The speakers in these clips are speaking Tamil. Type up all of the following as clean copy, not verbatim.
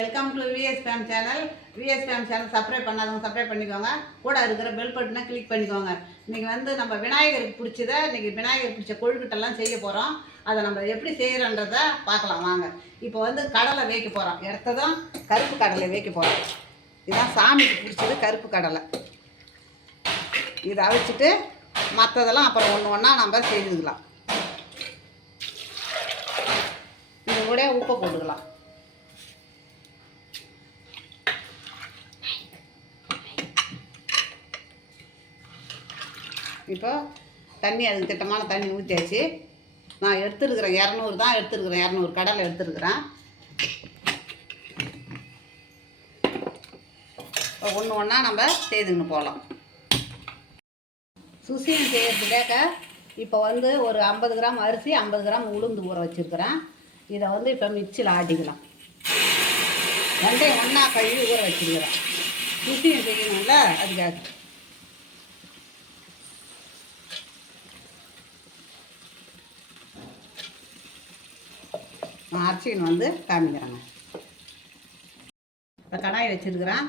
Welcome to VS fame channel. VS fame channel subscribe பண்ணாதவங்க சப்ஸ்கிரைப் பண்ணிக்கோங்க. கூட இருக்கிற பெல் பட்டனை கிளிக் பண்ணிக்கோங்க. இன்றைக்கி நம்ம விநாயகருக்கு பிடிச்சதை இன்றைக்கி விநாயகர் பிடிச்ச கொழுக்கட்டெல்லாம் செய்ய போகிறோம். அதை நம்ம எப்படி செய்கிறன்றதை பார்க்கலாம் வாங்க. இப்போ கடலை வேய்க்க போகிறோம். எடுத்ததும் கருப்பு கடலை வேய்க்க போகிறோம். இதுதான் சாமிக்கு பிடிச்சது கருப்பு கடலை. இதை அவிச்சிட்டு மற்றதெல்லாம் அப்புறம் ஒன்று ஒன்றா நம்ம செய்துக்கலாம். இது கூட உப்பை போட்டுக்கலாம். இப்போ தண்ணி அதுக்கு திட்டமான தண்ணி ஊற்றியாச்சு. நான் எடுத்துருக்கிறேன் 200 தான் எடுத்துருக்கிறேன். 200 கடலை எடுத்துருக்கிறேன். இப்போ ஒன்று ஒன்றா நம்ம செய்துன்னு போகலாம். சுசினி செய்கிறதுக்காக இப்போ ஒரு 50 கிராம் அரிசி 50 கிராம் உளுந்து ஊற வச்சுருக்கிறேன். இதை இப்போ மிக்சியில் ஆட்டிக்கலாம். ரெண்டையும் ஒன்றா கழுவி ஊற வச்சுருக்கிறேன். சுசினி செய்யணும்ல, அதுக்காக. நான் அரிசின்னு காமிக்கிறேங்க. இப்போ கடாய் வச்சுருக்கிறேன்.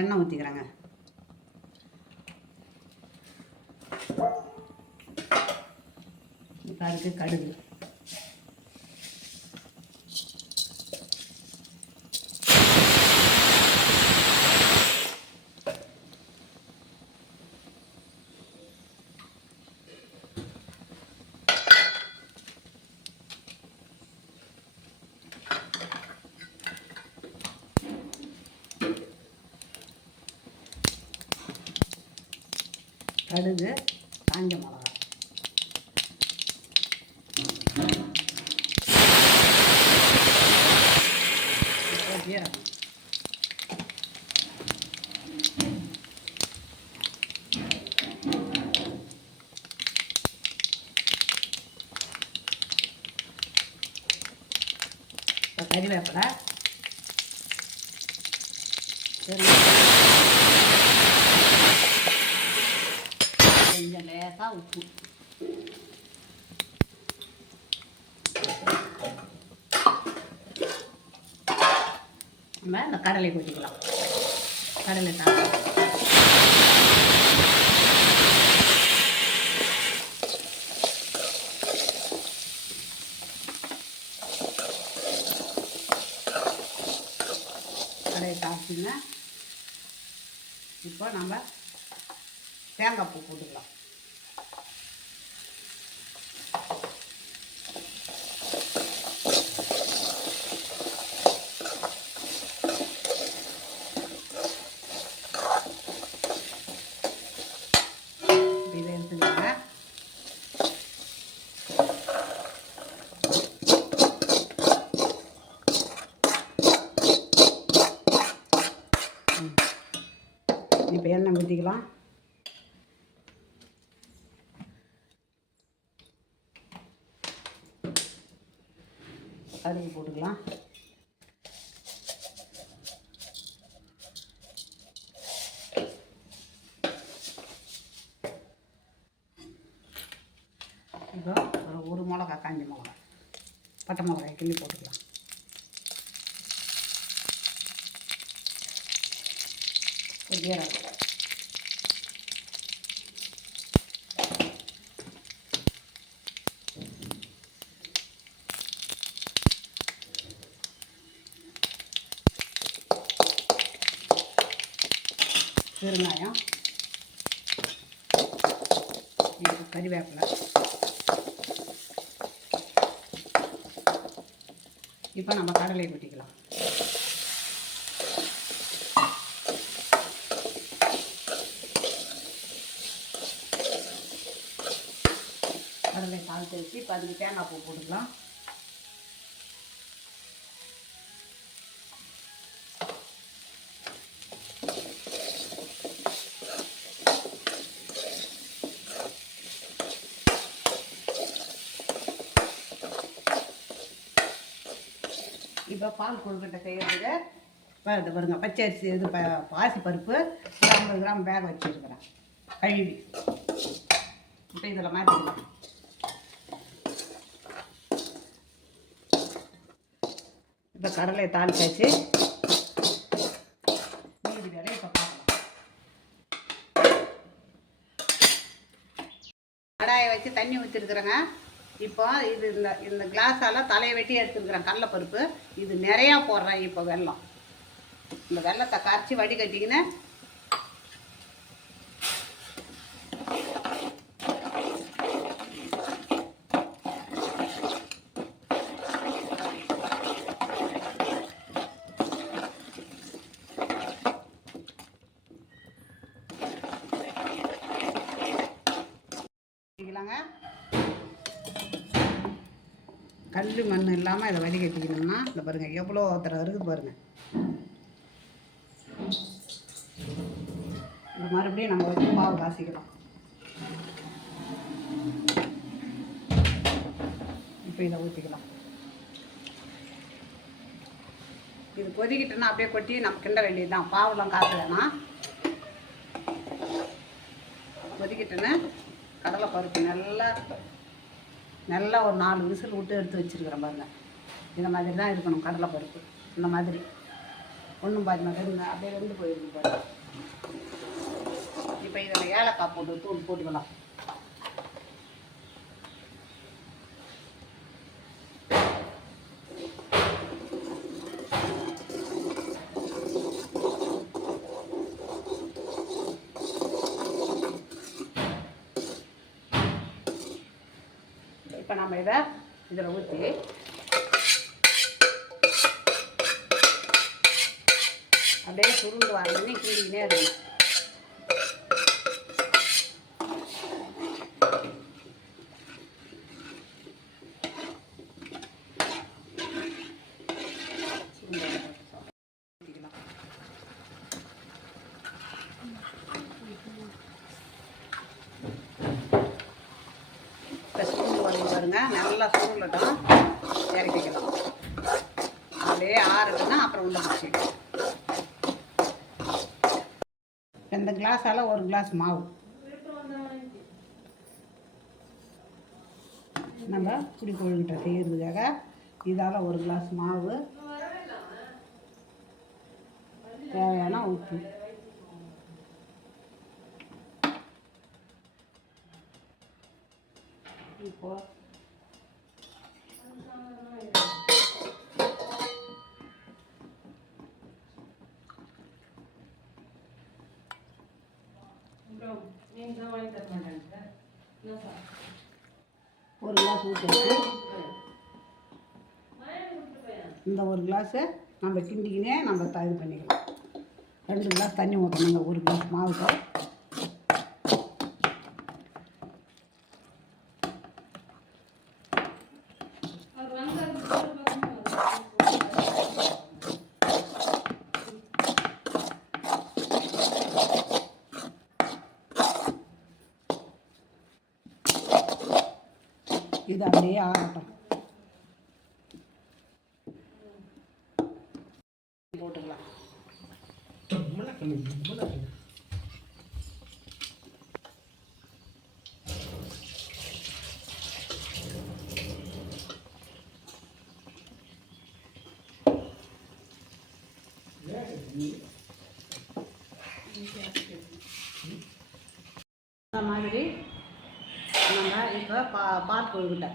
எண்ணெய் ஊற்றிக்கிறேங்க. இப்போ அதுக்கு கடுகு, கடுகு, காஞ்ச மிளகா, ஜீரகம், கறிவேப்பிலை, கொஞ்சம் லேசாக உப்பு. நம்ம இந்த கடலை கொட்டிக்கலாம். கடலை தாங்க கடலை தாச்சுங்க. இப்போ நம்ம தேங்காய் பூ போட்டுக்கலாம். இதை எடுத்துக்கோங்க. இப்போ எண்ணெய் ஊற்றிக்கலாம். கடுகு போட்டுக்கலாம். இப்போ ஒரு மிளகா, காஞ்ச மிளகா, பட்டை மிளகாய் கிள்ளி போட்டுக்கலாம். ஜீரகம், பெருங்காயம், கறிவேப்பிலை. இப்போ நம்ம கடலை கொட்டிக்கலாம். கடலை தாளித்து வச்சு இப்போ அதுக்கு தேங்காய் பூ போட்டுக்கலாம். இப்போ பால் கொழுக்கட்டை செய்கிறதுக்கு இது பாருங்க, பச்சரிசி இது பாசி பருப்பு 50 கிராம் வேக வச்சுருக்கிறேன் கழுவி. இப்போ இதில் மாற்றிக்கலாம். இப்போ கடலை தாளிச்சாச்சு. மீதி வேலையை இப்போ பார்க்கலாம். கடாயை வச்சு தண்ணி ஊற்றிருக்குறேங்க. இப்போ இது இந்த கிளாஸால் தலையை வெட்டி எடுத்துருக்குறேன் கடலைப்பருப்பு. இது நிறையா போடுறேன். இப்போ வெல்லம், இந்த வெல்லத்தை கரைச்சி வடிகட்டிக்கின்னு கல் மண் இல்லாமல் இதை வடிகட்டிக்கணும்னா இந்த பாருங்கள் எவ்வளோ ஒருத்தர் இருக்குது பாருங்கள். இது மறுபடியும் நம்ம வச்சு பாவு காசிக்கலாம். இப்போ இதை ஊற்றிக்கலாம். இது கொதிக்கிட்டோன்னா அப்படியே கொட்டி நம்ம கிண்ட வேண்டியது தான். பாவெல்லாம் காசு வேணாம். கொதிக்கிட்டோன்னு கடலை பருப்பு நல்லா ஒரு 4 விசில் விட்டு எடுத்து வச்சுருக்கிறேன் பாருங்கள். இந்த மாதிரி தான் இருக்கணும் கடலை பருப்பு. இந்த மாதிரி ஒன்றும் பாருங்க அப்படியே வெந்து போயிருக்கு பாருங்கள். இப்போ இதில் ஏலக்காய் தூள் போட்டுக்கலாம். இப்போ நம்ம இதில் ஊற்றி அப்படியே சுருண்டு வரணுன்னு கிண்டிக்கினே இருக்கணும். பாருங்க நல்லா சூழட்டும், இறக்கிக்கலாம். அப்படியே ஆறுதுன்னா அப்புறம் உள்ள முடிச்சிக்கலாம். இந்த கிளாஸால் 1 கிளாஸ் மாவு நம்ம புடி கொழுக்கிட்ட செய்யறதுக்காக இதால் 1 கிளாஸ் மாவு, தேவையான உப்பு. இப்போ ஒரு கிளாஸ் ஊற்றிட்டு இந்த 1 கிளாஸை நம்ம கிண்டிக்கினே நம்ம இது பண்ணிக்கலாம். 2 கிளாஸ் தண்ணி ஊற்றணுங்க 1 கிளாஸ் மாவுக்கு. இது அப்படியே ஆகட்டும். போட்டுக்கலாம். இந்த மாதிரி நம்ம இப்போ பால் கொழுக்கிட்ட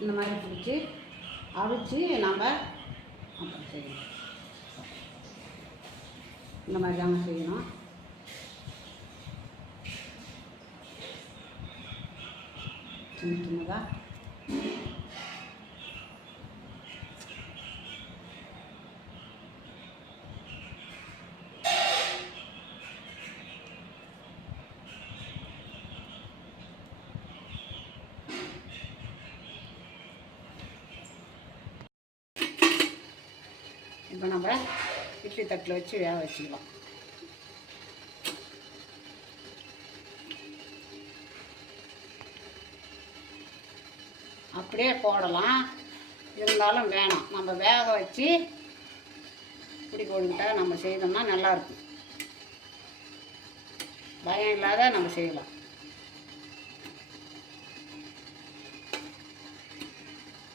இந்த மாதிரி பிடிச்சி அவிச்சு நம்ம அப்புறம் செய்யணும். இந்த மாதிரி தாங்க செய்யணும். சின்ன சின்னதாக இப்போ நம்ம இட்லி தட்டில் வச்சு வேக வச்சுக்கலாம். அப்படியே போடலாம், இருந்தாலும் வேணாம். நம்ம வேக வச்சு இப்படி கொழுக்கிட்டா நம்ம செய்தோம்னா நல்லாயிருக்கும். பயம் இல்லாத நம்ம செய்யலாம்.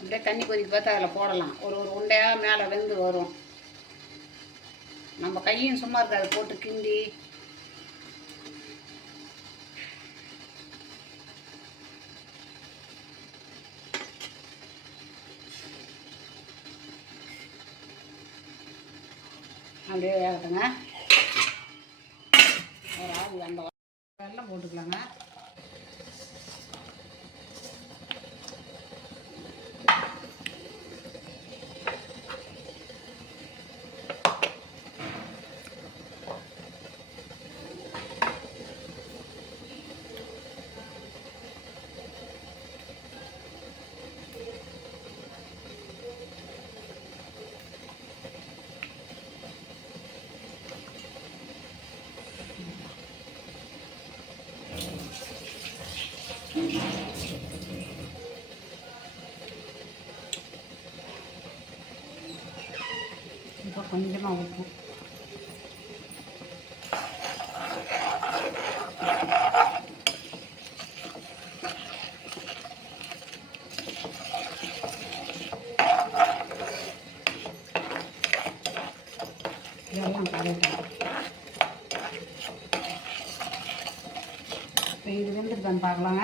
அப்படியே தண்ணி கொதிக்க பார்த்து அதில் போடலாம். ஒரு ஒரு உண்டையாக மேலே வெந்து வரும். நம்ம கையும் சும்மா இருக்காது, போட்டு கிண்டி அப்படியே வேகட்டுங்க. ஒரு ஆள் அந்த வெல்லம் போட்டுக்கலாங்க. இப்போ கொஞ்சமாக உப்பு, இதெல்லாம் கலக்கலாம். இப்போ இது வெந்துருக்கான்னு பார்க்கலாங்க.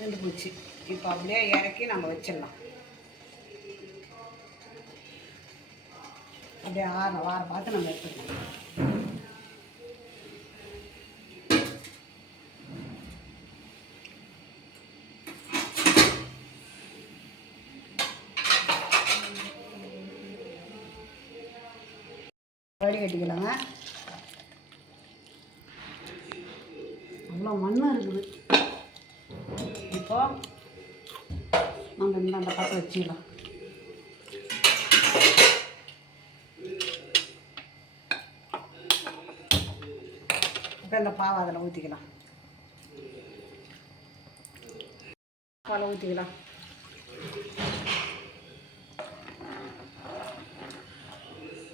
வெந்து போச்சு. இப்போ அப்படியே இறக்கி நம்ம வச்சிடலாம். அப்படியே வார பார்த்து நம்ம எடுத்துக்கலாம். வடி கட்டிக்கலாங்க. அவ்வளோ மண்ணாக இருக்குது. இப்போ நம்ம அந்த பக்கம் வச்சுக்கலாம். இப்போ இந்த பாவை அதில் ஊற்றிக்கலாம். பாலை ஊற்றிக்கலாம்.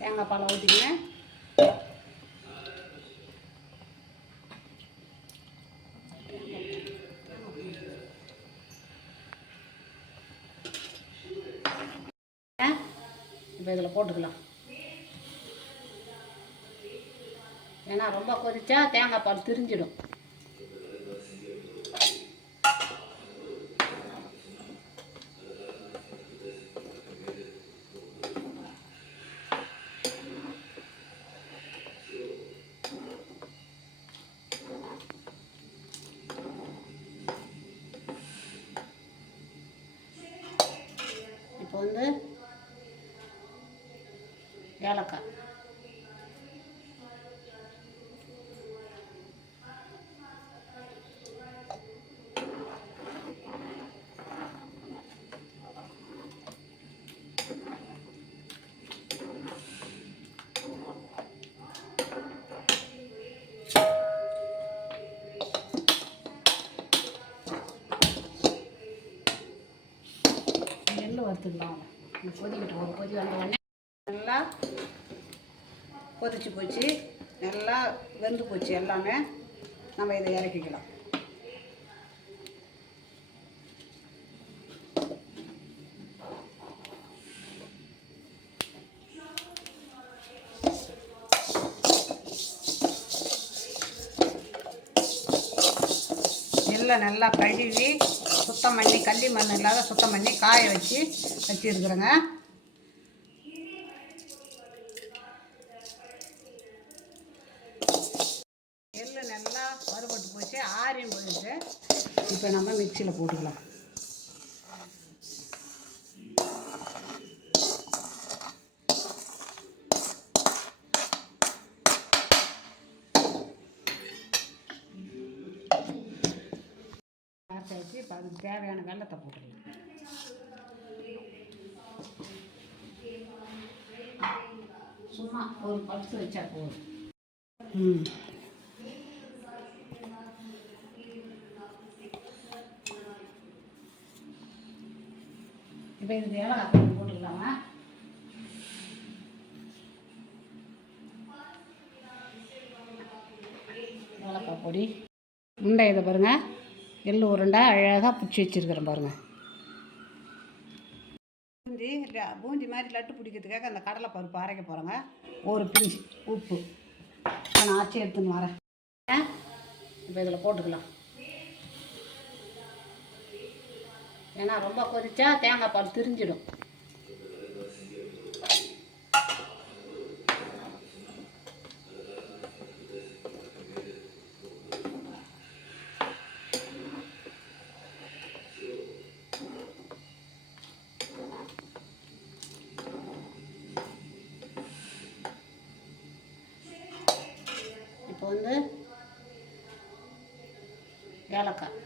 தேங்காய் பாலை ஊற்றிக்கிங்க. இப்போ இதில் போட்டுக்கலாம். ஏன்னா ரொம்ப கொதிச்சா தேங்காய் பால் திரிஞ்சிடும். இப்போ வந்து ஏலக்காய், எள்ளு வறுத்துக்கலாம். கொதிக்கிட்டு ஒரு கொதி வந்த உடனே நல்லா கொதிச்சு போச்சு, நல்லா வெந்து போச்சு எல்லாமே. நம்ம இதை இறக்கிக்கலாம். எல்லாம் நல்லா கழுவி சுத்தம் பண்ணி, கள்ளி மண் இல்லாத சுத்தம் பண்ணி காய வச்சுருக்குறேங்க. எள்ளு நல்லா வறுபட்டு போச்சு, ஆரியும் போயிடுச்சு. இப்போ நம்ம மிக்சியில் போட்டுக்கலாம். வச்சு இப்போ அதுக்கு தேவையான வெல்லத்தை போட்டுக்கலாம். சும்மா ஒரு பல்ஸ் வச்சா போதும். இப்போ இதுக்கு ஏலக்காய் பொடி போட்டுக்கலாமா? ஏலக்காய் பொடி உண்டை இதை பாருங்கள், எள்ளு உருண்டை அழகாக பிடிச்சி வச்சுருக்கிறேன் பாருங்கள். பூந்தி மாதிரி லட்டு பிடிக்கிறதுக்காக அந்த கடலை பருப்பு அரைக்க போகிறேங்க. ஒரு பிஞ்சு உப்பு நான் ஆச்சி எடுத்துன்னு வரேன். இப்போ இதில் போட்டுக்கலாம். ஏன்னா ரொம்ப கொதிச்சா தேங்காய் பால் திரிஞ்சிடும். இப்போ வந்து ஏலக்காய்,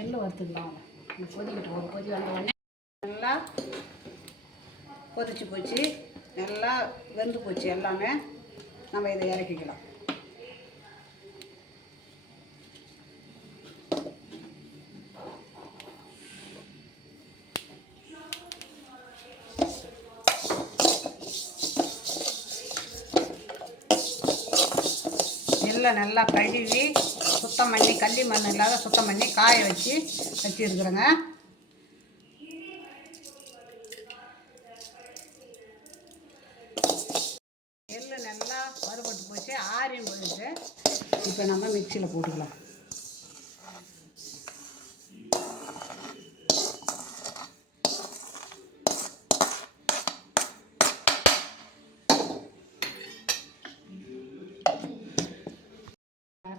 எள்ளு வறுத்துக்கலாம். கொதிக்கிட்டு ஒரு கொதி வந்த உடனே நல்லா கொதிச்சு போச்சு, நல்லா வெந்து போச்சு எல்லாமே. நம்ம இதை இறக்கிக்கலாம். எல்லாம் நல்லா கழுவி சுத்தம் பண்ணி, கள்ளி மண் இல்லாத சுத்தம் பண்ணி காய வச்சுருக்குறேங்க. எள்ளு நல்லா வறுபட்டு போச்சு, ஆரியும் போயிடுச்சு. இப்போ நம்ம மிக்சியில் போட்டுக்கலாம்.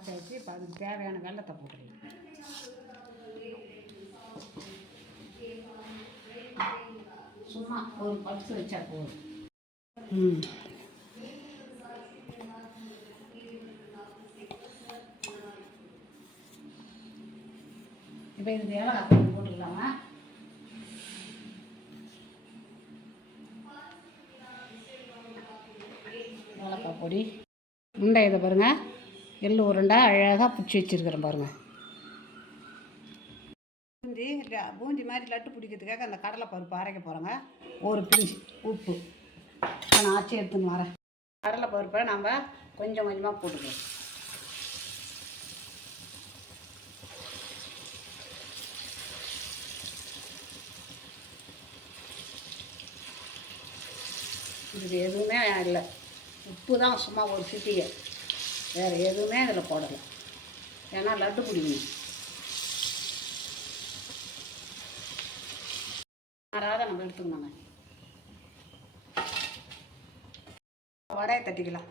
வச்சு இப்போ அதுக்கு தேவையான வெல்லத்தை போட்டுக்கலாம். சும்மா ஒரு பல்ஸ் வச்சா போதும். இப்போ இதுக்கு ஏலக்காய் பொடி போட்டுக்கலாமா? ஏலக்காய் பொடி உருண்டை இதை பாருங்கள். எள்ளு உருண்டை அழகாக பிடிச்சி வச்சுருக்கிறேன் பாருங்கள். பூந்தி மாதிரி லட்டு பிடிக்கிறதுக்காக அந்த கடலை பருப்பு அரைக்க போகிறேங்க. ஒரு பிஞ்சு உப்பு நான் ஆச்சி எடுத்துன்னு வரேன். கடலை பருப்பை நம்ம கொஞ்சம் கொஞ்சமாக போட்டுக்கலாம். இது எதுவுமே இல்லை, உப்பு தான் சும்மா ஒரு சிட்டிகை, வேறு எதுவுமே அதில் போடலை. ஏன்னா லட்டு பிடிக்கணும். அதாவது நம்ம எடுத்துக்கணுங்க. வடையை தட்டிக்கலாம்.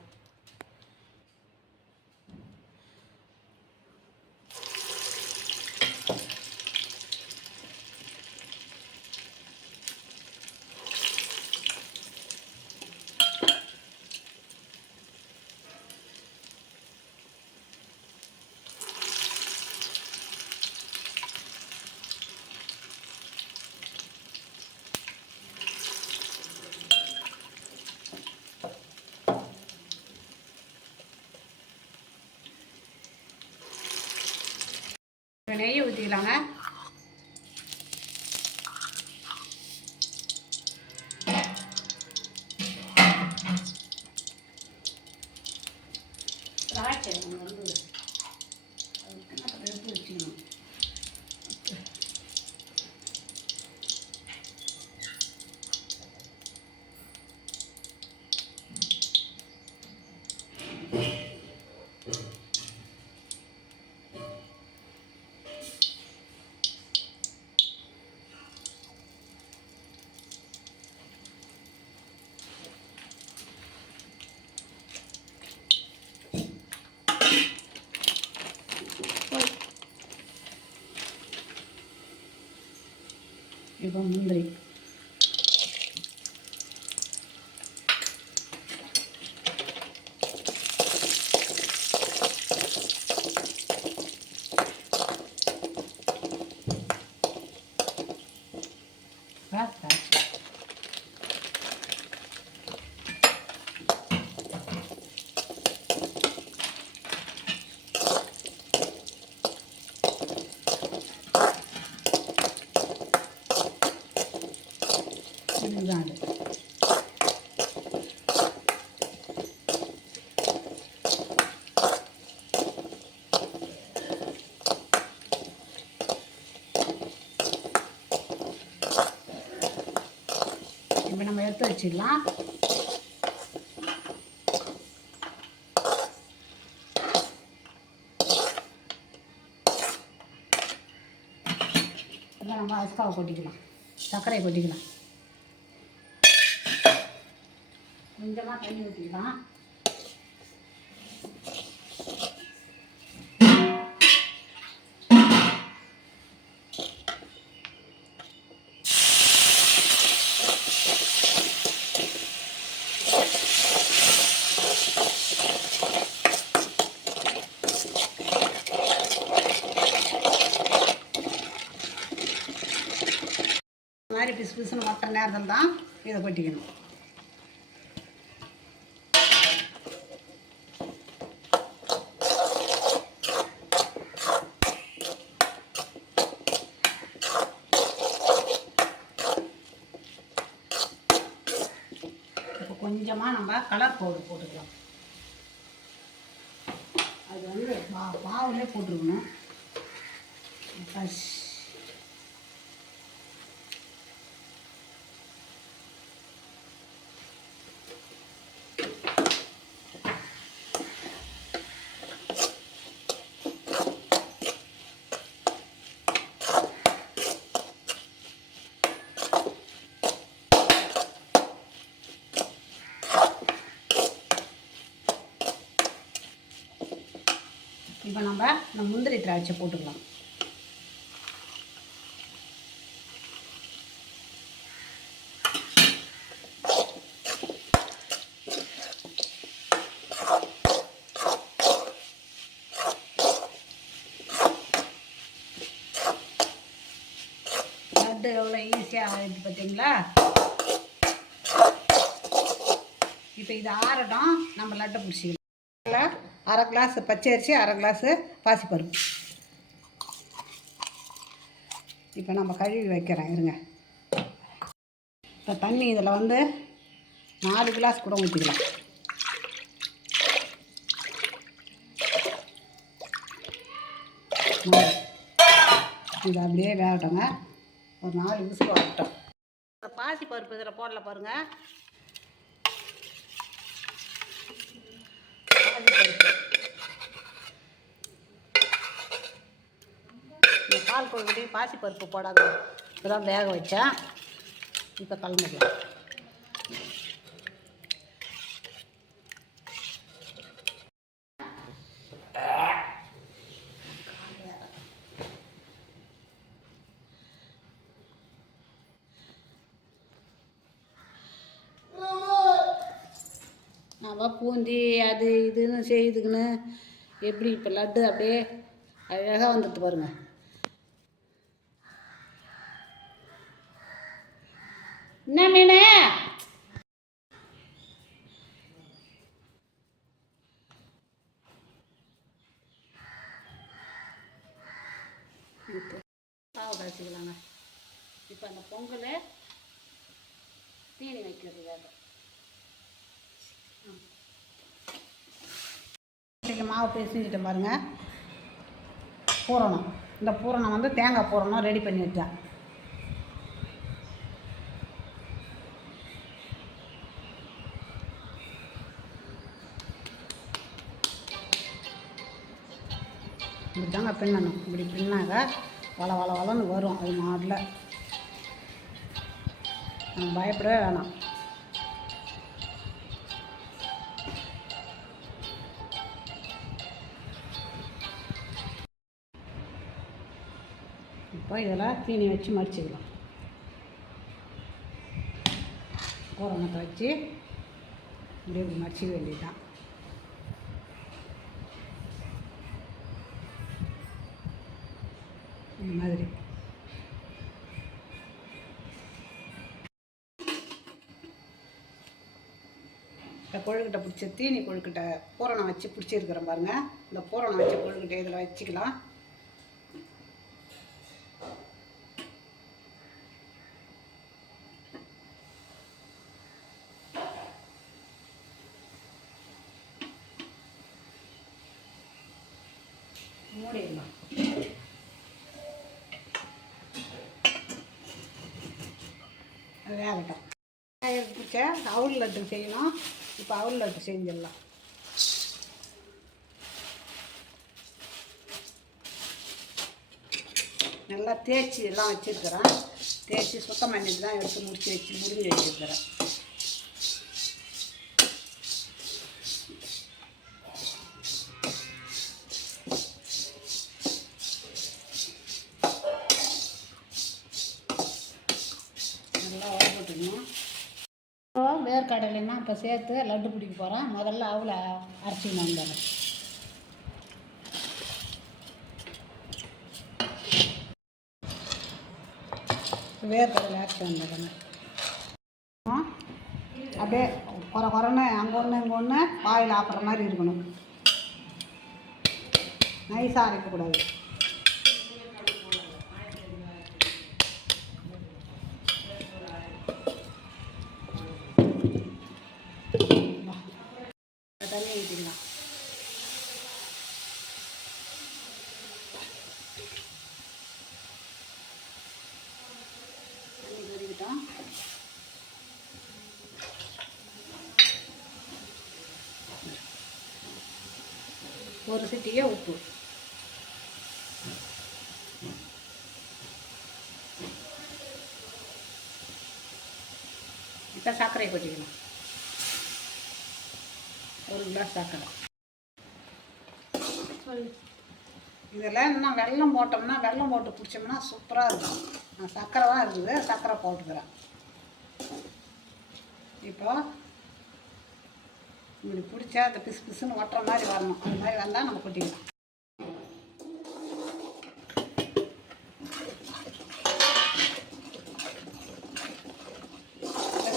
நெய் ஊற்றிக்கலாங்க. திராட்சை வந்து எடுத்து வச்சுக்கணும். இப்போ முந்திரி, திராட்சை வச்சுக்கலாம். நம்ம அஸ்காவை கொட்டிக்கலாம், சர்க்கரையை கொட்டிக்கலாம், கொஞ்சமாக தண்ணி ஊற்றிக்கலாம். இந்த மாதிரி பிசு பிசுன்னு மொட்டை நேரத்தில் தான் இதை கொட்டிக்கணும். இப்போ கொஞ்சமாக நம்ம கலர் பவுடர் போட்டுக்கலாம். அது வந்து மாவுலேயே போட்டுருக்கணும். இப்போ நம்ம இந்த முந்திரி திராட்சை போட்டுக்கலாம். லட்டு எவ்வளோ ஈஸியாக ஆகிடுது பார்த்தீங்களா? இப்போ இது ஆறட்டும், நம்ம லட்டை பிடிச்சிக்கலாம். அரை கிளாஸ் பச்சை அரிசி, அரை கிளாஸு பாசிப்பருப்பு. இப்போ நம்ம கழுவி வைக்கிறேன் இருங்க. இப்போ தண்ணி இதில் வந்து 4 கிளாஸ் கூட ஊற்றிக்கலாம். இது அப்படியே வேகட்டோங்க, ஒரு 4 விசில் வரட்டும். பாசிப்பருப்பு இதில் போடல பாருங்கள். இந்த பால் கொழுக்கட்டையும் பாசிப்பருப்பு போடாத இதெல்லாம் வேக வச்சேன். இப்போ கலந்துக்கலாம். நம்ம பூந்தி அது இதுன்னு செய்யுதுக்குன்னு எப்படி இப்போ லட்டு அப்படியே அழகாக வந்துட்டு பாருங்க. என்ன மீன்? பாவை காய்ச்சிக்கலாங்க. இப்போ அந்த பொங்கல் தீனி வைக்கிறதுக்காக மாவு பேசிக்கிட்ட பாருங்கள். பூரணம், இந்த பூரணம் வந்து தேங்காய் பூரணம் ரெடி பண்ணி வச்சேன். இப்படி தாங்க பின்னணும். இப்படி பின்னாக வள வள வளன்னு வரும். அது மாடல நம்ம பயப்படவே வேணாம். இப்போ இதெல்லாம் தீனி வச்சு மடிச்சிக்கலாம். பூரணத்தை வச்சு இப்படி இப்படி மடிச்சிக்க வேண்டியதுதான். இந்த மாதிரி இந்த கொழுக்கட்டை பிடிச்ச தீனி கொழுக்கட்டை பூரணம் வச்சு பிடிச்சிருக்கிறேன் பாருங்கள். இந்த பூரணம் வச்சு கொழுக்கட்டை இதில் வச்சுக்கலாம். மூடிடலாம். அது வேகட்டும். விநாயகருக்கு பிடிச்ச அவுள் லட்டு செய்யணும். இப்போ அவுள் லட்டு செஞ்சிடலாம். நல்லா தேய்ச்சி எல்லாம் வச்சுருக்கிறேன். தேய்ச்சி சுத்தம் பண்ணிட்டு தான் எடுத்து முடிஞ்சு வச்சுருக்கிறேன். நல்லா போட்டுக்கணும். வேர்க்கடலைன்னா இப்போ சேர்த்து லட்டு பிடிக்க போகிறேன். முதல்ல அவளை அரைச்சிக்கணும். வந்தாலும் வேர்க்கடலை அரைச்சி வந்துடுறேன். அப்படியே குறைன்னு அங்கே ஒன்று இங்கே ஒன்று வாயில் ஆப்புற மாதிரி இருக்கணும். நைஸாக அரைக்கக்கூடாது. தண்ணி ஊற்றிக்கலாம். தண்ணி கொதிக்கிட்டோம். ஒரு சிட்டிகை உப்பு. இப்போ சர்க்கரை கொட்டிக்கலாம். ஒரு கிளாஸ் சர்க்கரை. இதில் இன்னும் வெல்லம் போட்டோம்னா, வெல்லம் போட்டு பிடிச்சோம்னா சூப்பராக இருக்கும். நான் சர்க்கரை தான் இருக்குது, சர்க்கரை போட்டுக்கிறேன். இப்போ இப்படி பிடிச்சா அந்த பிசு பிசுன்னு ஒட்டுற மாதிரி வரணும். அந்த மாதிரி வந்தால் நம்ம கொட்டிக்கலாம்.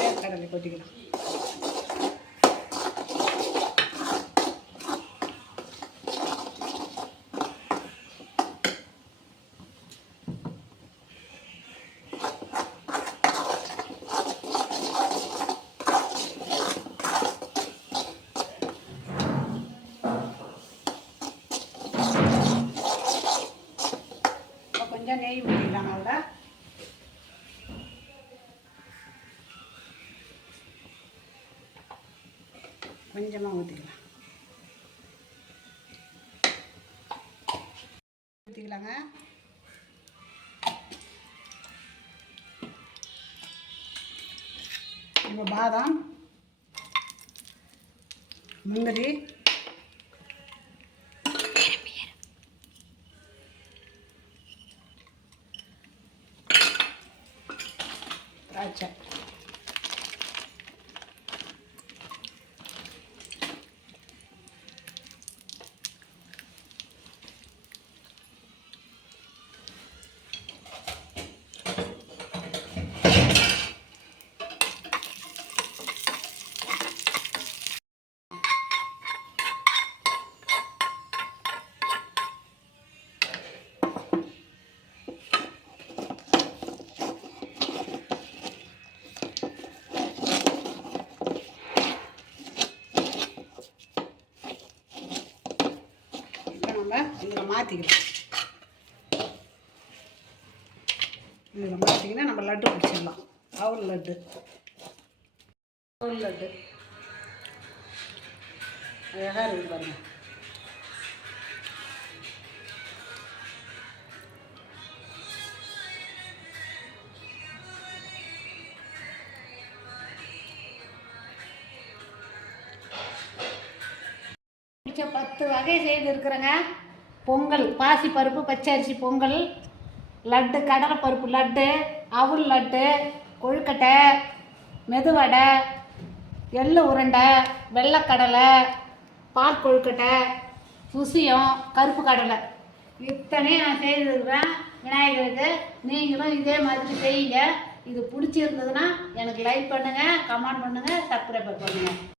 வேர்க்கடலை கொட்டிக்கலாம். கொஞ்சம் நெய் ஊற்றிக்கலாம். நல்லா கொஞ்சமாக ஊற்றிக்கலாங்க. இப்போ பாதாம், முந்திரி, திராட்சை, இதில் மாற்றிக்கலாம். இதில் மாற்றிங்கன்னா நம்ம லட்டு பிடிச்சிடலாம். அவுள் லட்டு. அவுள் லட்டு அழகாக இருக்குது பாருங்கள். பிடிச்ச 10 வகை செய்திருக்கிறேங்க. பொங்கல், பாசிப்பருப்பு பச்சரிசி பொங்கல், லட்டு கடலைப்பருப்பு லட்டு, அவுள் லட்டு, கொழுக்கட்டை, மெதுவடை, எள்ளு உருண்டை, வெள்ளைக்கடலை, பால் கொழுக்கட்டை, சுசியம், கருப்பு கடலை, இத்தனையும் நான் செய்திருக்கிறேன் விநாயகருக்கு. நீங்களும் இதே மாதிரி செய்யுங்க. இது பிடிச்சிருந்ததுன்னா எனக்கு லைக் பண்ணுங்கள், கமெண்ட் பண்ணுங்கள், சப்ஸ்கிரைப் பண்ணுங்கள்.